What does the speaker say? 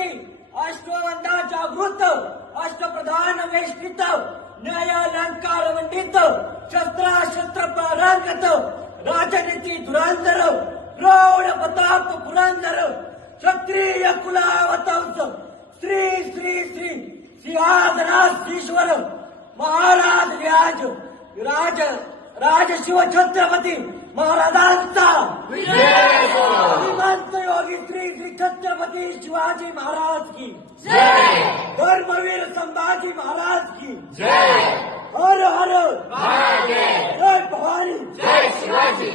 छत्रपती अष्टवंदा जागृत अष्टप्रधान वेष्टित न्यायालंकार मंडित शस्त्र पारंगत राजनीती धुरंधर प्रौढ प्रताप पुरंदर क्षत्रिय कुलावतंस श्री श्री श्री सिंहासनाधीश्वर महाराज राज शिव छत्रपती महाराजांचा श्रीमंत योगी श्री श्री छत्रपती शिवाजी महाराज की जय. धर्मवीर संभाजी महाराज की जय. हर हर महाराज. जय भवानी जय शिवाजी.